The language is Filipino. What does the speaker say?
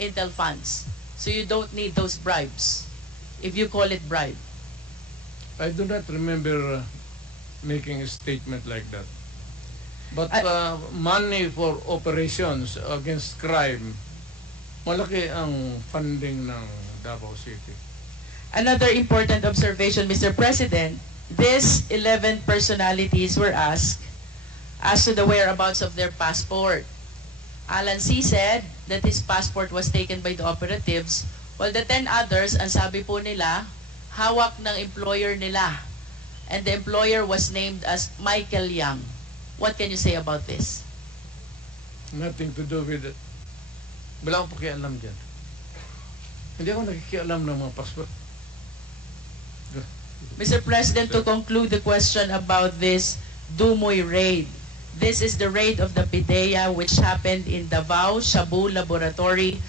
Intel funds. So you don't need those bribes, if you call it bribe. I do not remember uh, making a statement like that. But I- uh, money for operations against crime, malaki ang funding ng Davao City. Another important observation, Mr. President, these 11 personalities were asked as to the whereabouts of their passport. Alan C. said that his passport was taken by the operatives, while the 10 others, ang sabi po nila, hawak ng employer nila. And the employer was named as Michael Young. What can you say about this? Nothing to do with it. Wala akong pakialam dyan. Hindi ako nakikialam ng mga passport. Mr. President, to conclude the question about this Dumoy raid. This is the raid of the PIDEA which happened in Davao Shabu Laboratory